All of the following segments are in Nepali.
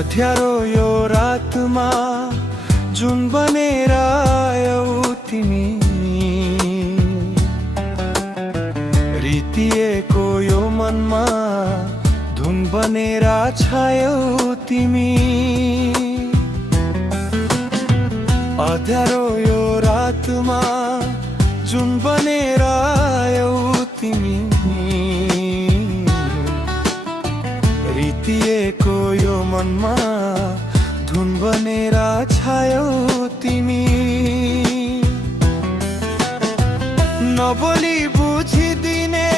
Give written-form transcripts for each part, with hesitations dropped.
अध्यारो यो रातमा जुन बनेर आयौ तिमी, रितिएको यो मनमा धुन बनेर छायौ तिमी। अध्यारो यो रातमा जुन बनेर आयौ तिमी, रितिएको यो मनमा धुन बनेर छायौ तिमी। नबोली बुझिदिने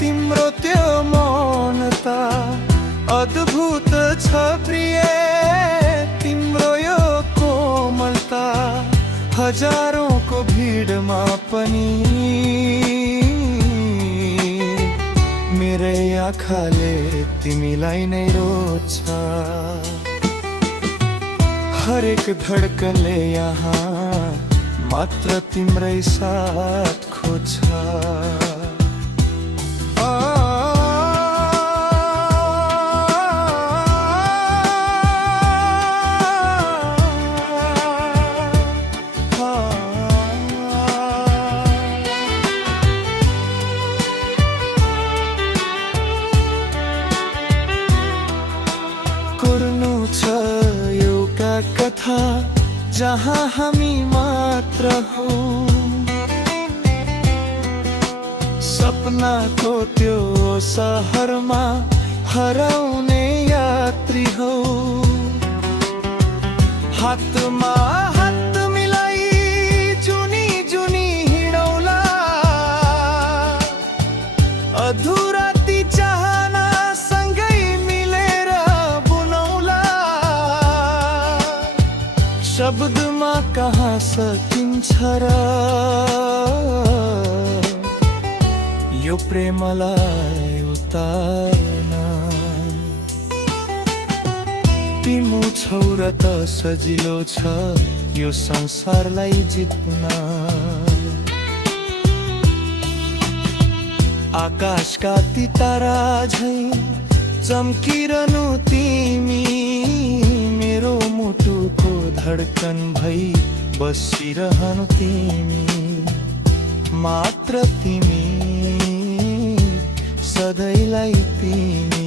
तिम्रो त्यो मौनता अद्भुत छ प्रिय, तिम्रो यो कोमलता हजारौंको भिडमा पनि मेरै आँखाले तिमीलाई नै रोज्छ। हरेक धड्कनले यहाँ मात्र तिम्रै साथ खोज्छ। कुर्नु छ एउटा कथा जहाँ हामी मात्र हौं, सपनाको त्यो सहरमा हराउने यात्री हौ। हातमा हात मिलाई जुनी जुनी हिँडौला, अधुरा ती चाहना सँगै मिलेर बुनौला। शब्दमा कहाँ सकिन्छ र यो प्रेमलाई उतार्न। तिमी छौ र त सजिलो छ यो संसारलाई जित्न। आकाशका ती तारा झैं चम्किरहनु तिमी, मेरो मुटुको धड्कन भई बसिरहनु तिमी, मात्र तिमी, सधैँलाई तिमी।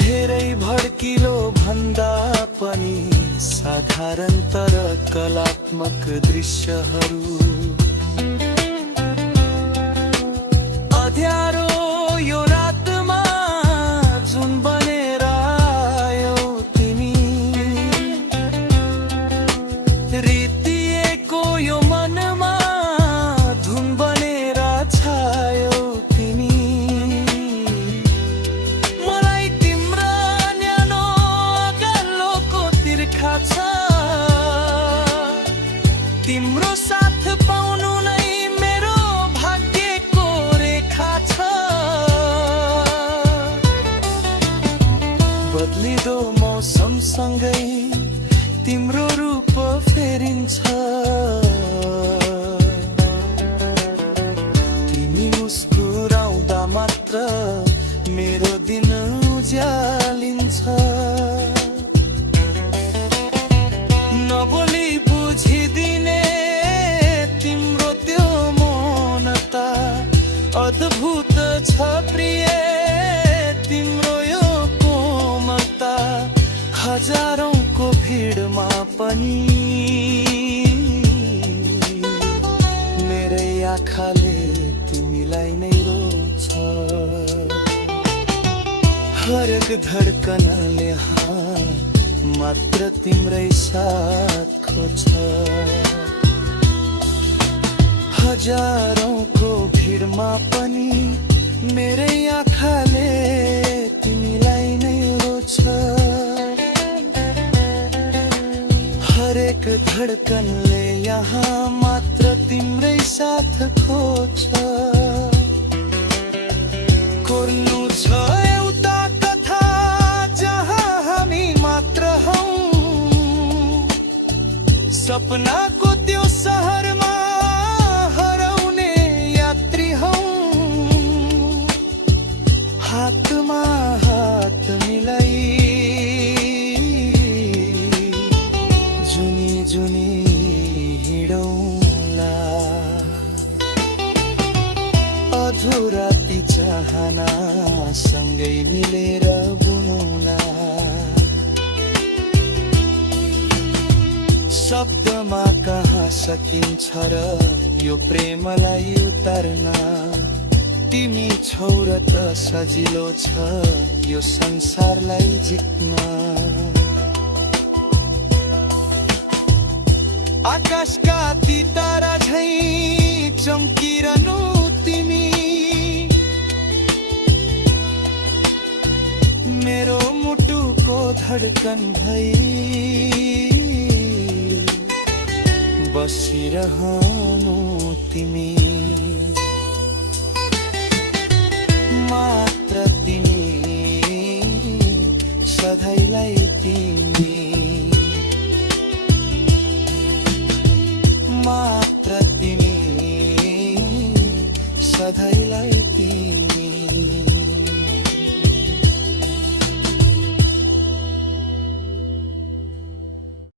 धेरै भड्किलो भन्दा पनि साधारण तर कलात्मक दृश्यहरू, अध्यारो यो रातमा जुन बनेर आयौ तिमी, रितिएको यो मनमा धुन बनेर छायौ तिमी। तिम्रो साथ पाउनु नै मेरो भाग्यको रेखा छ। बदलिदो मौसमसँगै तिम्रो रूप फेरिन्छ। तिमी मुस्कुराउँदा मात्र मेरो दिन उज्यालिन्छ। नबोली बुझिदिने तिम्रो त्यो मौनता अद्भुत छ प्रिय, तिम्रो यो कोमलता धडकनले मात्र तिम्रै साथ खोज्छ। हजारौंको भिडमा पनि मेरै आँखाले तिमीलाई नै रोज्छ। हरेक धडकनले यहाँ मात्र तिम्रै साथ खोज्छ। कोर्नु छ एउटा कथा जहाँ हामी मात्र हौं, सपनाको त्यो सहरमा हराउने यात्री हौं। हातमा हात मिलाई जुनी जुनी हिँडौँला, अधुरा ती चाहना सँगै मिलेर बुनौला। शब्दमा कहाँ सकिन्छ र यो प्रेमलाई उतार्न। तिमी छौ र त सजिलो छ यो संसारलाई जित्न। आकाशका ती तारा झैं चम्किरहनु तिमी, मेरो मुटुको धडकन भई बसिरहनु तिमी। मात्र तिमी, सधैँलाई तिमी, मात्र तिमी, सधैँलाई तिमी।